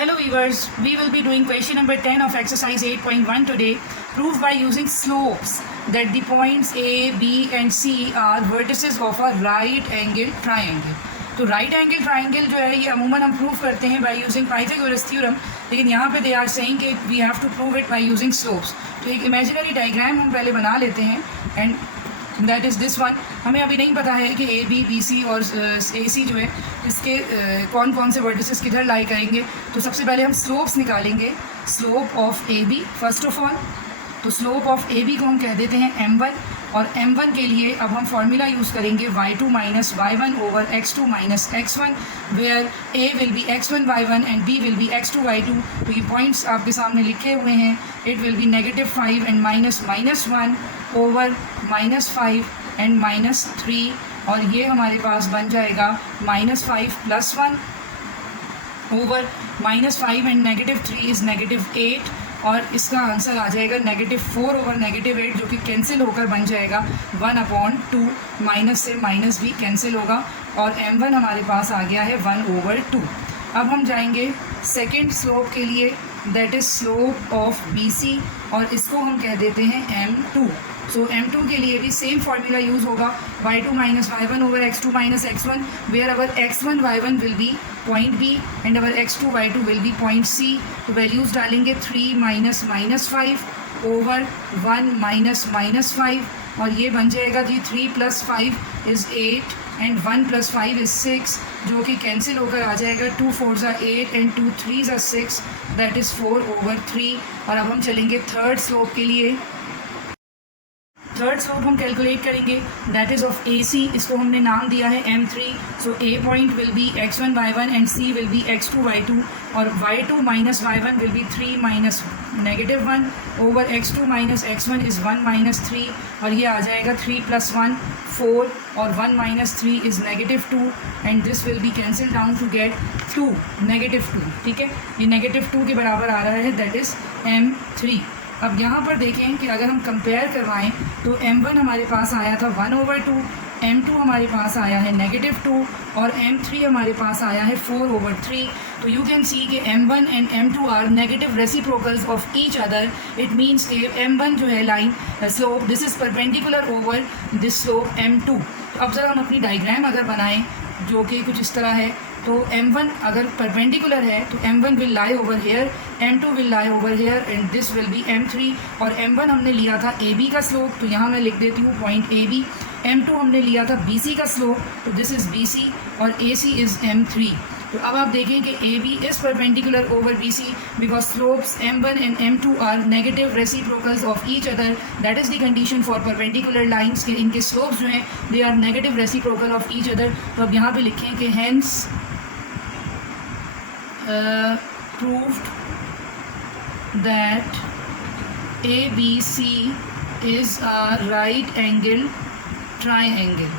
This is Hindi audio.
Hello viewers, we will be doing question number 10 of exercise 8.1 today. Prove by using slopes that the points A, B and C are vertices of a right angle triangle. तो राइट एंगल ट्राइंगल जो है ये अमूमन हम प्रूव करते हैं बाय यूजिंग पाइथागोरस थ्योरम, लेकिन यहाँ पे दे आर सेइंग कि we have to prove it by using slopes. तो एक इमेजिनरी डायग्राम हम पहले बना लेते हैं and that is this one. हमें अभी नहीं पता है कि ए बी बी सी और ए सी जो है इसके कौन कौन से वर्टिसेस किधर लाई करेंगे. तो सबसे पहले हम स्लोप्स निकालेंगे. Slope of A B first of all, तो स्लोप ऑफ ए बी को हम कह देते हैं m1 और m1 के लिए अब हम फार्मूला यूज़ करेंगे y2 minus y1 over x2 minus x1 where a will be x1 y1 and b will be x2 y2. तो ये पॉइंट्स आपके सामने लिखे हुए हैं. It will be -5 and -1 over -5 and -3 और ये हमारे पास बन जाएगा -5 + 1 ओवर -5 एंड -3 इज़ -8 और इसका आंसर आ जाएगा -4 ओवर -8 जो कि कैंसिल होकर बन जाएगा 1/2. माइनस से माइनस भी कैंसिल होगा और m1 हमारे पास आ गया है 1/2. अब हम जाएंगे सेकेंड स्लोप के लिए, that is slope of BC और इसको हम कह देते हैं m2. सो m2 के लिए भी सेम फार्मूला यूज़ होगा y2 minus y1 over x2 minus x1 where our x1 y1 will be point B and our x2 y2 will be point C. तो वैल्यूज़ डालेंगे 3 माइनस -5 ओवर 1 माइनस -5 और ये बन जाएगा जी 3 + 5 इज़ 8 एंड 1 + 5 इज़ 6 जो कि कैंसिल होकर आ जाएगा 2 4 8 एंड 2 3 6 दैट इज़ 4/3. और अब हम चलेंगे थर्ड स्लोप के लिए. थर्ड स्लोप हम कैलकुलेट करेंगे, दैट इज़ ऑफ AC. इसको हमने नाम दिया है m3. So A point will be x1 y1 and C will be x2 y2 और y2 minus y1 will B 3 minus -1 over x2 minus x1 is 1 - 3 और ये आ जाएगा 3 + 1 4 और 1 - 3 is -2 and this will be cancel down to get 2 -2. ठीक है, ये -2 के बराबर आ रहा है, दैट इज़ m3. अब यहाँ पर देखें कि अगर हम कंपेयर करवाएं तो m1 हमारे पास आया था 1/2, m2 हमारे पास आया है -2 और m3 हमारे पास आया है 4/3. तो यू कैन सी कि m1 and m2 are negative reciprocals of each other. It means कि m1 जो है line slope this is perpendicular over this slope m2. अब ज़रा हम अपनी डायग्राम अगर बनाएं जो कि कुछ इस तरह है, तो m1 अगर परपेंडिकुलर है तो m1 will lie over here, m2 will lie over here and this will B m3. और m1 हमने लिया था AB का स्लोप, तो यहाँ मैं लिख देती हूँ पॉइंट AB. m2 हमने लिया था BC का स्लोप, तो दिस इज़ BC और AC इज़ m3. तो अब आप देखें कि AB is perpendicular over BC because slopes m1 and m2 are negative reciprocals of each other. That is the condition for perpendicular lines के इनके स्लोप्स जो हैं they are negative reciprocal of each other. तो अब यहाँ पे लिखें कि hence proved that ABC is a right angle triangle.